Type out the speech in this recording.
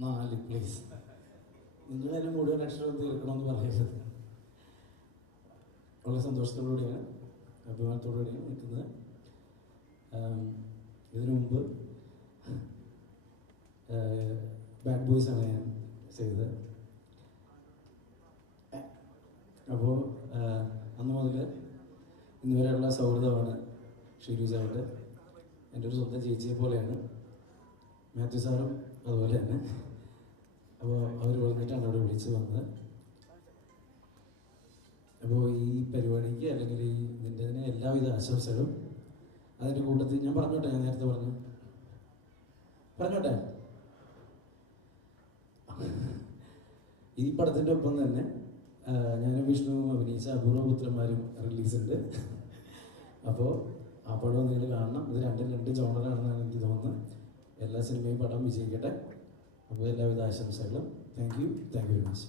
നാല് പ്ലീസ് നിങ്ങൾ തന്നെ മുഴുവൻ അക്ഷരം തീർക്കണമെന്ന് പറയരുത് വളരെ സന്തോഷത്തോടുകൂടിയാണ് അഭിമാനത്തോടുകൂടിയാണ് നിൽക്കുന്നത്. ഇതിനു മുമ്പ് ബാഡ് ബോയ്സ് ആണ് ഞാൻ ചെയ്തത്. അപ്പോൾ അന്ന് മുതൽ ഇന്നുവരെയുള്ള സൗഹൃദമാണ് ഷിരൂസായിട്ട് എന്റെ ഒരു സ്വന്തം ചേച്ചിയെ പോലെയാണ്. മാത്യു സാറും അതുപോലെ തന്നെ. അപ്പോൾ അവർ വന്നിട്ടാണ് അവിടെ വിളിച്ചു വന്നത്. അപ്പോൾ ഈ പരിപാടിക്ക് അല്ലെങ്കിൽ ഈ ഇതിന്റെ തന്നെ എല്ലാവിധ ആശംസകളും അതിന്റെ കൂട്ടത്തിൽ ഞാൻ പറഞ്ഞോട്ടെ ഞാൻ നേരത്തെ പറഞ്ഞു. പറഞ്ഞോട്ടെ. ഈ പടത്തിന്റെ ഒപ്പം തന്നെ ഞാനും വിഷ്ണുവും അഭിനയിച്ച അപൂർവപുത്രന്മാരും റിലീസുണ്ട്. അപ്പോൾ ആ പടം നിങ്ങൾ കാണണം. ഇത് രണ്ടും രണ്ട് ജോണറാണെന്നാണ് എനിക്ക് തോന്നുന്നത്. എല്ലാ സിനിമയും പടം വിജയിക്കട്ടെ. അപ്പോൾ എല്ലാവിധ ആശംസകളും. Thank you thank you very much